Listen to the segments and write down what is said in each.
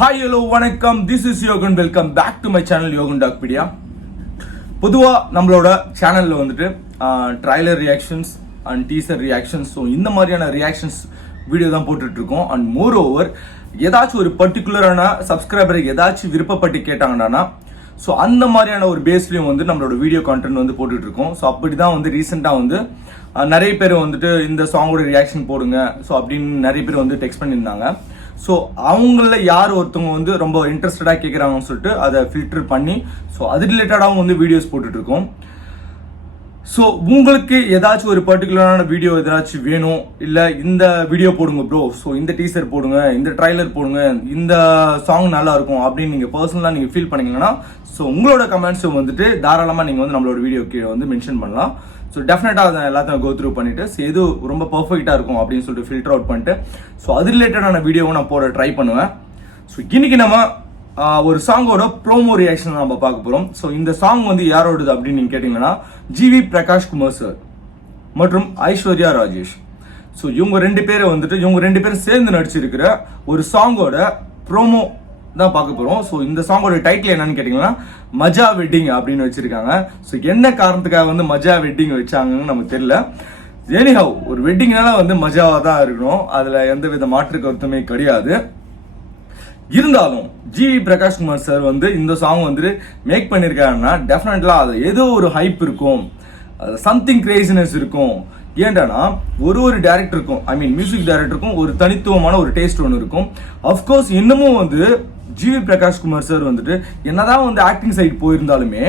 Hi, hello, வணக்கம். This is Yogan. Welcome back to my channel Yogan Docpedia. பொதுவா நம்மளோட சேனல்ல வந்துட்டு trailer reactions and teaser reactions so இந்த மாதிரியான ரியாக்ஷன்ஸ் வீடியோ தான் போட்டுட்டு இருக்கோம். அண்ட் மோர் ஓவர் ஏதாச்சும் ஒரு பர்டிகுலரான சப்ஸ்கிரைபரை ஏதாச்சும் விருப்பப்பட்டு கேட்டாங்கன்னா ஸோ அந்த மாதிரியான ஒரு பேஸ்லையும் வந்து நம்மளோட வீடியோ கான்டென்ட் வந்து போட்டுட்டு இருக்கோம். ஸோ அப்படி தான் வந்து ரீசெண்டாக வந்து நிறைய பேர் வந்துட்டு இந்த சாங்கோட ரியாக்ஷன் போடுங்க ஸோ அப்படின்னு நிறைய பேர் வந்து டெக்ஸ்ட் பண்ணியிருந்தாங்க. ஸோ அவங்கள யார் ஒருத்தவங்க வந்து ரொம்ப இன்ட்ரெஸ்டடாக கேட்குறாங்கன்னு சொல்லிட்டு அதை ஃபில்டர் பண்ணி ஸோ அது ரிலேட்டடாகவும் வந்து வீடியோஸ் போட்டுட்ருக்கோம். ஸோ உங்களுக்கு ஏதாச்சும் ஒரு பர்டிகுலரான வீடியோ ஏதாச்சும் வேணும், இல்லை இந்த வீடியோ போடுங்க ப்ரோ, ஸோ இந்த டீசர் போடுங்க, இந்த ட்ரைலர் போடுங்க, இந்த சாங் நல்லா இருக்கும் அப்படின்னு நீங்கள் பர்சனலாக நீங்கள் ஃபீல் பண்ணீங்கன்னா ஸோ உங்களோட கமெண்ட்ஸும் வந்துட்டு தாராளமாக நீங்கள் வந்து நம்மளோட வீடியோ கீழே வந்து மென்ஷன் பண்ணலாம். ஸோ டெஃபினட்டாக அதை எல்லாத்தையும் கோ த்ரூ பண்ணிவிட்டு ஸோ எது ரொம்ப பர்ஃபெக்டாக இருக்கும் அப்படின்னு சொல்லிட்டு ஃபில்டர் அவுட் பண்ணிட்டு ஸோ அது ரிலேட்டடான வீடியோவும் நான் போட ட்ரை பண்ணுவேன். ஸோ இன்னைக்கு நம்ம ஒரு சாங்கோட ப்ரோமோ ரியாக்ஷன் நம்ம பார்க்க போகிறோம். ஸோ இந்த சாங் வந்து யாரோடது அப்படின்னு நீங்கள் கேட்டிங்கன்னா ஜிவி பிரகாஷ் குமார் சார் மற்றும் ஐஸ்வர்யா ராஜேஷ். ஸோ இவங்க ரெண்டு பேரும் சேர்ந்து நடிச்சிருக்கிற ஒரு சாங்கோட ப்ரோமோ தான் பார்க்க போகிறோம். ஸோ இந்த சாங்கோட டைட்டில் என்னன்னு கேட்டிங்கன்னா மஜா வெட்டிங் அப்படின்னு வச்சிருக்காங்க. ஸோ என்ன காரணத்துக்காக வந்து மஜா வெட்டிங் வச்சாங்கன்னு நமக்கு தெரியல. எனிஹவ் ஒரு வெட்டிங்னால வந்து மஜாவாக தான் இருக்கணும், அதில் எந்த வித மாற்று கருத்துமே கிடையாது. இருந்தாலும் ஜிவி பிரகாஷ் குமார் சார் வந்து இந்த சாங் வந்து மேக் பண்ணியிருக்காருன்னா டெஃபினெட்லா அது ஏதோ ஒரு ஹைப் இருக்கும், சம்திங் கிரேசினஸ் இருக்கும். ஏன்டானா ஒரு டேரக்டருக்கும் மியூசிக் டைரக்டருக்கும் ஒரு தனித்துவமான ஒரு டேஸ்ட் ஒன்று இருக்கும். அஃப்கோர்ஸ் இன்னமும் வந்து ஜிவி பிரகாஷ் குமார் சார் வந்துட்டு என்னதான் வந்து ஆக்டிங் சைடு போயிருந்தாலுமே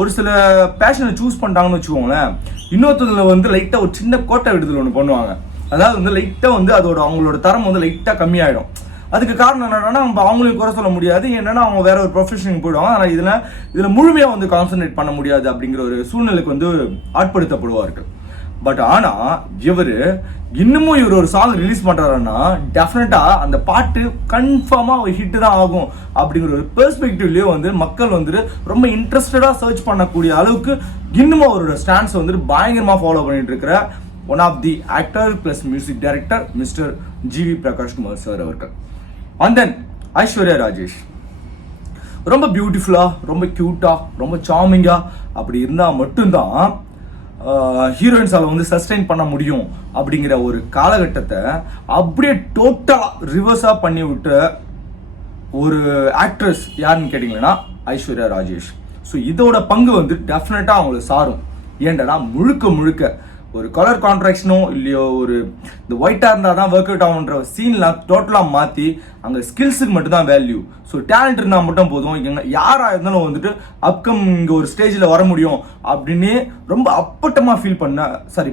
ஒரு சில பேஷனை சூஸ் பண்ணிட்டாங்கன்னு வச்சுக்கோங்களேன், இன்னொருத்ததுல வந்து லைட்டாக ஒரு சின்ன கோட்டை விடுதல் ஒன்று பண்ணுவாங்க. அதாவது வந்து லைட்டாக வந்து அவங்களோட தரம் வந்து லைட்டாக கம்மியாயிடும். அதுக்கு காரணம் என்னன்னா நம்ம அவங்களையும் குறை சொல்ல முடியாது, என்னன்னா அவங்க வேற ஒரு ப்ரொஃபஷனுக்கு போயிடுவாங்க. ஆனால் இதில் முழுமையாக வந்து கான்சென்ட்ரேட் பண்ண முடியாது அப்படிங்கிற ஒரு சூழ்நிலைக்கு வந்து ஆட்படுத்தப்படுவார்கள். பட் ஆனால் இவர் ஒரு சாங் ரிலீஸ் பண்ணுறாருன்னா டெஃபினட்டா அந்த பாட்டு கன்ஃபார்மாக ஒரு ஹிட் தான் ஆகும் அப்படிங்கிற ஒரு பெர்ஸ்பெக்டிவ்லேயே வந்து மக்கள் வந்துட்டு ரொம்ப இன்ட்ரெஸ்டடாக சர்ச் பண்ணக்கூடிய அளவுக்கு இன்னமும் அவரோட ஸ்டாண்ட்ஸ் வந்துட்டு பயங்கரமாக ஃபாலோ பண்ணிட்டு இருக்கிற one of the actor plus music director mister GV Prakash Kumar sir அவர்கள். அண்ட் தென் ஐஸ்வர்யா ராஜேஷ் ரொம்ப பியூட்டிஃபுல்லா, ரொம்ப கியூட்டா, ரொம்ப சார்மிங்கா அப்படி இருந்தால் மட்டும்தான் ஹீரோயின்ஸால வந்து சஸ்டெயின் பண்ண முடியும் அப்படிங்கிற ஒரு காலகட்டத்தை அப்படியே டோட்டலா ரிவர்ஸா பண்ணி விட்ட ஒரு ஆக்ட்ரஸ் யாருன்னு கேட்டீங்கன்னா ஐஸ்வர்யா ராஜேஷ். ஸோ இதோட பங்கு வந்து டெஃபினட்டா அவங்களுக்கு சாரும். ஏன்டா முழுக்க ஒரு கலர் கான்ட்ராக்ஷனோ இல்லையோ ஒரு இந்த ஒயிட்டாக இருந்தால் தான் ஒர்க் அவுட் ஆகுன்ற சீன்லாம் டோட்டலாக மாற்றி அங்கே ஸ்கில்ஸுக்கு மட்டும் தான் வேல்யூ. ஸோ டேலண்ட் இருந்தால் மட்டும் போதும், இங்கே யாராக இருந்தாலும் வந்துட்டு அப்கம் இங்கே ஒரு ஸ்டேஜில் வர முடியும் அப்படின்னு ரொம்ப அப்பட்டமாக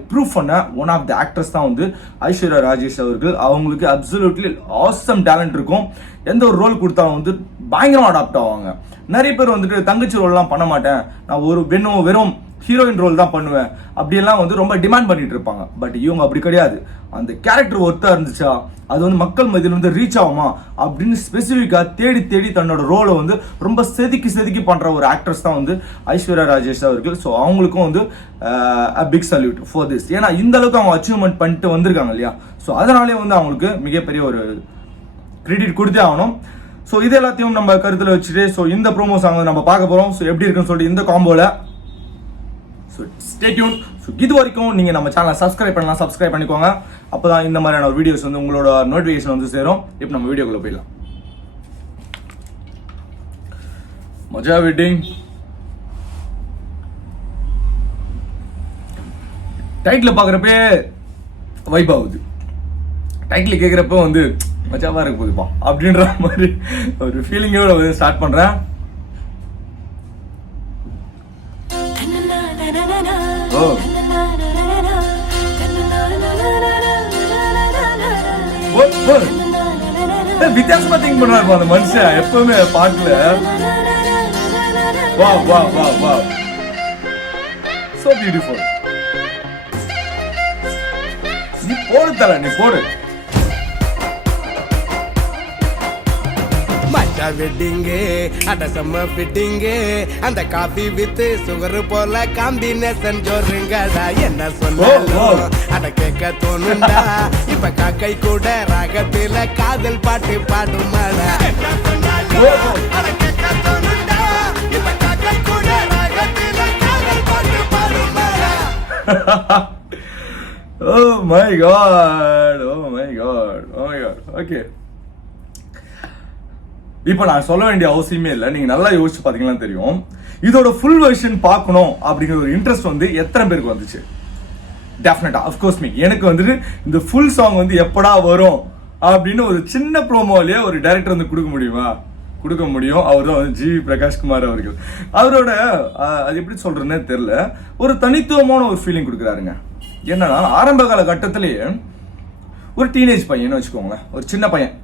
ப்ரூவ் பண்ண ஒன் ஆஃப் த ஆக்டர்ஸ் தான் வந்து ஐஸ்வர்யா ராஜேஷ் அவர்கள். அவங்களுக்கு அப்சல்யூட்லி ஆசம் டேலண்ட் இருக்கும். எந்த ஒரு ரோல் கொடுத்தாலும் வந்து பயங்கரமாக அடாப்ட் ஆவாங்க. நிறைய பேர் வந்துட்டு தங்கச்சி ரோல்லாம் பண்ண மாட்டேன், நான் ஒரு வெறும் ஹீரோயின் ரோல் தான் பண்ணுவேன் அப்படியெல்லாம் வந்து ரொம்ப டிமாண்ட் பண்ணிட்டு இருப்பாங்க. பட் இவங்க அப்படி கிடையாது. அந்த கேரக்டர் ஒர்த்தா இருந்துச்சா அது வந்து மக்கள் மத்தியில் வந்து ரீச் ஆகுமா அப்படின்னு ஸ்பெசிஃபிக்கா தேடி தன்னோட ரோலை வந்து ரொம்ப செதுக்கி பண்ற ஒரு ஆக்ட்ரஸ் தான் வந்து ஐஸ்வர்யா ராஜேஷ் அவர்கள். ஸோ அவங்களுக்கும் வந்து பிக் சல்யூட் ஃபார் திஸ். ஏன்னா இந்த அளவுக்கு அவங்க அச்சீவ்மெண்ட் பண்ணிட்டு வந்திருக்காங்க இல்லையா. ஸோ அதனாலே வந்து அவங்களுக்கு மிகப்பெரிய ஒரு கிரெடிட் கொடுத்தே ஆகணும். ஸோ இது எல்லாத்தையும் நம்ம கருத்தில் வச்சுட்டு ஸோ இந்த ப்ரோமோ சாங் நம்ம பார்க்க போறோம். ஸோ எப்படி இருக்குன்னு சொல்லிட்டு இந்த காம்போல ஸ்டே டியூன். ஸோ இது வரைக்கும் நீங்கள் நம்ம சேனலை சப்ஸ்கிரைப் பண்ணிக்கோங்க. அப்போ தான் இந்த மாதிரியான ஒரு வீடியோஸ் வந்து உங்களோட நோட்டிஃபிகேஷன் வந்து சேரும். இப்போ நம்ம வீடியோக்குள்ள போயிடலாம். மஜா வெட்டிங் டைட்டில் பார்க்குறப்பே வைப் ஆகுது. டைட்டில் கேட்குறப்ப வந்து மஜாவாக இருக்க போகுதுப்பா அப்படின்ற மாதிரி ஒரு ஃபீலிங்கோட வந்து ஸ்டார்ட் பண்ணுறேன். வித்தியாசமா திங்க் பண்றாரு அந்த மனுஷன் எப்பவுமே பாட்டுல. வா சோ பியூட்டிஃபுல். நீ போடு. வச்சா வெட்டிங்கு அட செம்ம ஃபிட்டிங்கு அந்த காபி வித் சுகர் போல காம்பினேஷன் ஜோருங்கடா என்ன சொன்னாலும் அட கேட்க தோணுண்டா இப்ப காக்கை கூட ராகத்தில காதல் பாட்டு பாடுமாடா என்ன சொன்னாலும் அட கேட்க தோணுண்டா இப்ப காக்கை கூட ராகத்தில காதல் பாட்டு பாடுமாடா. Oh my god, oh my god, oh my god. Okay. இப்போ நான் சொல்ல வேண்டிய அவசியமே இல்லை, நீங்க நல்லா யோசிச்சு பாத்தீங்கன்னா தெரியும். இதோட ஃபுல் வெர்ஷன் பார்க்கணும் அப்படிங்கிற ஒரு இன்ட்ரெஸ்ட் வந்து எத்தனை பேருக்கு வந்துச்சு? டெஃபினட்டா அஃப்கோர்ஸ் மீ. எனக்கு வந்துட்டு இந்த ஃபுல் சாங் வந்து எப்படா வரும் அப்படின்னு ஒரு சின்ன ப்ரோமோலயே ஒரு டைரக்டர் வந்து கொடுக்க முடியுமா? கொடுக்க முடியும். அவர் தான் வந்து ஜிவி பிரகாஷ்குமார் அவர்கள். அவரோட அது எப்படி சொல்றதுன்னே தெரியல, ஒரு தனித்துவமான ஒரு ஃபீலிங் கொடுக்குறாருங்க. என்னன்னா ஆரம்ப கால கட்டத்திலேயே ஒரு டீனேஜ் பையன் வச்சுக்கோங்களேன், ஒரு சின்ன பையன்,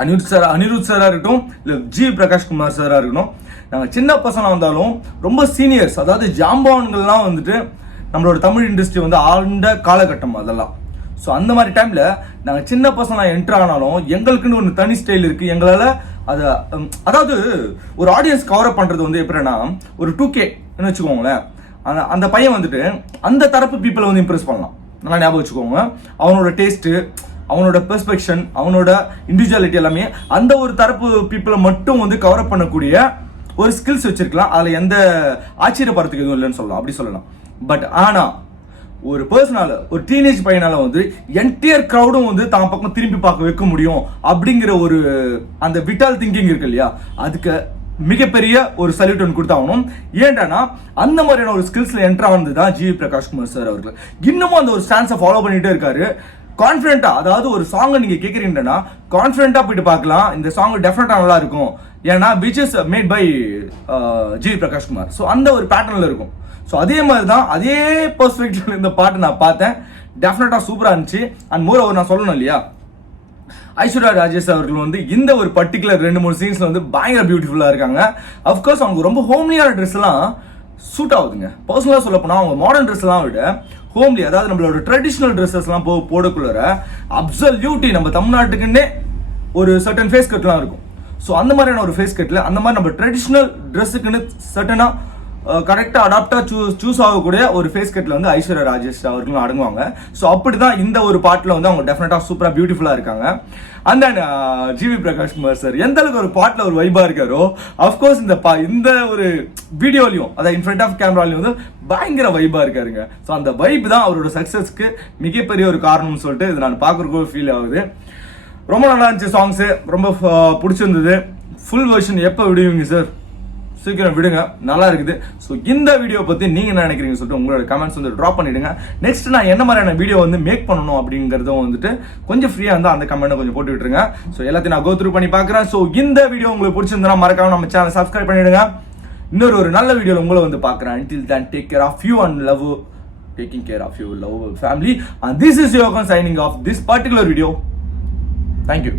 அனிருத் சாரா இருக்கட்டும் இல்ல ஜிவி பிரகாஷ்குமார் சாரா இருக்கட்டும், நாங்க சின்ன பசங்க வந்தாலும் ரொம்ப சீனியர்ஸ், அதாவது ஜாம்பான்கள்லாம் வந்துட்டு நம்மளோட தமிழ் இண்டஸ்ட்ரி வந்து ஆழ்ந்த காலகட்டம் அதெல்லாம். ஸோ அந்த மாதிரி டைம்ல நாங்கள் சின்ன பசங்க என்ட்ரு ஆனாலும் எங்களுக்குன்னு ஒரு தனி ஸ்டைல் இருக்கு. எங்களால் அதை அதாவது ஒரு ஆடியன்ஸ் கவர் பண்றது வந்து எப்படின்னா ஒரு 2K வச்சுக்கோங்களேன். அந்த பையன் வந்துட்டு அந்த தரப்பு பீப்புளை வந்து இம்ப்ரெஸ் பண்ணலாம். நல்லா ஞாபகம் வச்சுக்கோங்க. அவனோட டேஸ்ட்டு, அவனோட பெர்ஸ்பெக்ஷன், அவனோட இண்டிவிஜுவாலிட்டி எல்லாமே அந்த ஒரு தரப்பு பீப்புளை மட்டும் வந்து கவர் பண்ணக்கூடிய ஒரு ஸ்கில்ஸ் வச்சிருக்கலாம். அதில் எந்த ஆச்சரியப்படுறதுக்கு எதுவும் இல்லைன்னு சொல்லலாம், அப்படி சொல்லலாம். பட் ஆனா ஒரு பர்சனால, ஒரு டீனேஜ் பையனால வந்து என்டையர் கிரௌடும் வந்து தான் பக்கம் திரும்பி பார்க்க வைக்க முடியும் அப்படிங்கிற ஒரு அந்த விட்டால் திங்கிங் இருக்கு இல்லையா, அதுக்கு மிகப்பெரிய ஒரு சல்யூட் ஒன்று கொடுத்தாகணும். ஏன்டானா அந்த மாதிரியான ஒரு ஸ்கில்ஸ்ல என்ட்ரு ஆனது தான் ஜிவி பிரகாஷ்குமார் சார் அவர்கள். இன்னமும் அந்த ஒரு ஸ்டான்ஸை ஃபாலோ பண்ணிட்டே இருக்காரு கான்ஃபிடென்ட்டா. அதாவது ஒரு சாங்கை நீங்க கேட்குறீங்கன்னா கான்ஃபிடென்ட்டா போயிட்டு பார்க்கலாம், இந்த சாங் டெஃபினட்டா நல்லா இருக்கும். ஏன்னா which is made by G V Prakash Kumar. So அந்த ஒரு பேட்டர்ன்ல இருக்கும். ஸோ அதே மாதிரி தான், அதே பெர்ஸ்பெக்டிவ்ல இந்த பாட்டு நான் பார்த்தேன். டெஃபினட்டா சூப்பரா இருந்துச்சு. அண்ட் மோர் ஓவர் நான் சொல்லணும் இல்லையா, ஐஸ்வர்யா ராஜேஷ் அவர்கள் வந்து இந்த ஒரு பர்டிகுலர் 2-3 சீன்ஸ்ல வந்து பயங்கர பியூட்டிஃபுல்லா இருக்காங்க. அஃப்கோர்ஸ் அவங்க ரொம்ப ஹோம்லியான ட்ரெஸ் எல்லாம் சூட் ஆகுதுங்க. பர்சனலா சொல்ல போனா அவங்க மாடர்ன் ட்ரெஸ் எல்லாம் விட ஹோம்லி, அதாவது நம்மளோட ட்ரெடிஷனல் ட்ரெஸ்ஸஸ் எல்லாம் போடக்குள்ள அப்சல்யூட்லி நம்ம தமிழ்நாட்டுக்குன்னே ஒரு சர்டன் ஃபேஸ் கட்லாம் இருக்கும். ஸோ அந்த மாதிரியான ஒரு ஃபேஸ் கட்ல அந்த மாதிரி நம்ம ட்ரெடிஷனல் ட்ரெஸ்ஸுக்குன்னு சர்டனா கரெக்டாக அடாப்டாக சூஸ் ஆகக்கூடிய ஒரு ஃபேஸ் கட்டில் வந்து ஐஸ்வர்யா ராஜேஷ் அவர்களும் அடங்குவாங்க. ஸோ அப்படி தான் இந்த ஒரு பாட்டில் வந்து அவங்க டெஃபினட்டாக சூப்பராக பியூட்டிஃபுல்லாக இருக்காங்க. And then G V Prakash Kumar sir எந்த அளவுக்கு ஒரு பாட்டில் ஒரு வைபாக இருக்காரோ, அஃப்கோர்ஸ் இந்த ஒரு வீடியோலையும், அதாவது இன் ஃப்ரண்ட் ஆஃப் கேமராலையும் வந்து பயங்கர வைபாக இருக்காருங்க. ஸோ அந்த வைப் தான் அவரோட சக்ஸஸ்க்கு மிகப்பெரிய ஒரு காரணம்னு சொல்லிட்டு இது நான் பார்க்குறதுக்கு ஃபீல் ஆகுது. ரொம்ப நல்லா இருந்துச்சு சாங்ஸு, ரொம்ப பிடிச்சிருந்தது. ஃபுல் வெர்ஷன் எப்போ விடுவீங்க சார்? சீக்கிரம் விடுங்க, நல்லா இருக்குது. ஸோ இந்த வீடியோ பற்றி நீங்கள் என்ன நினைக்கிறீங்க சொல்லிட்டு உங்களோட கமெண்ட்ஸ் வந்து ட்ராப் பண்ணிவிடுங்க. நெக்ஸ்ட் நான் என்ன மாதிரியான வீடியோ வந்து மேக் பண்ணணும் அப்படிங்கிறதும் வந்துட்டு கொஞ்சம் ஃப்ரீயாக இருந்தால் அந்த கமெண்ட்டை கொஞ்சம் போட்டு விட்டுருங்க. ஸோ எல்லாத்தையும் நான் கோ த்ரூ பண்ணி பார்க்குறேன். ஸோ இந்த வீடியோ உங்களுக்கு பிடிச்சிருந்தா மறக்காம நம்ம சேனல் சப்ஸ்கிரைப் பண்ணிவிடுங்க. இன்னொரு ஒரு நல்ல வீடியோவில் உங்களை வந்து பார்க்குறேன். Until then, take care of you and love, taking care of your love family. And this is Yogan signing off this particular video. Thank you.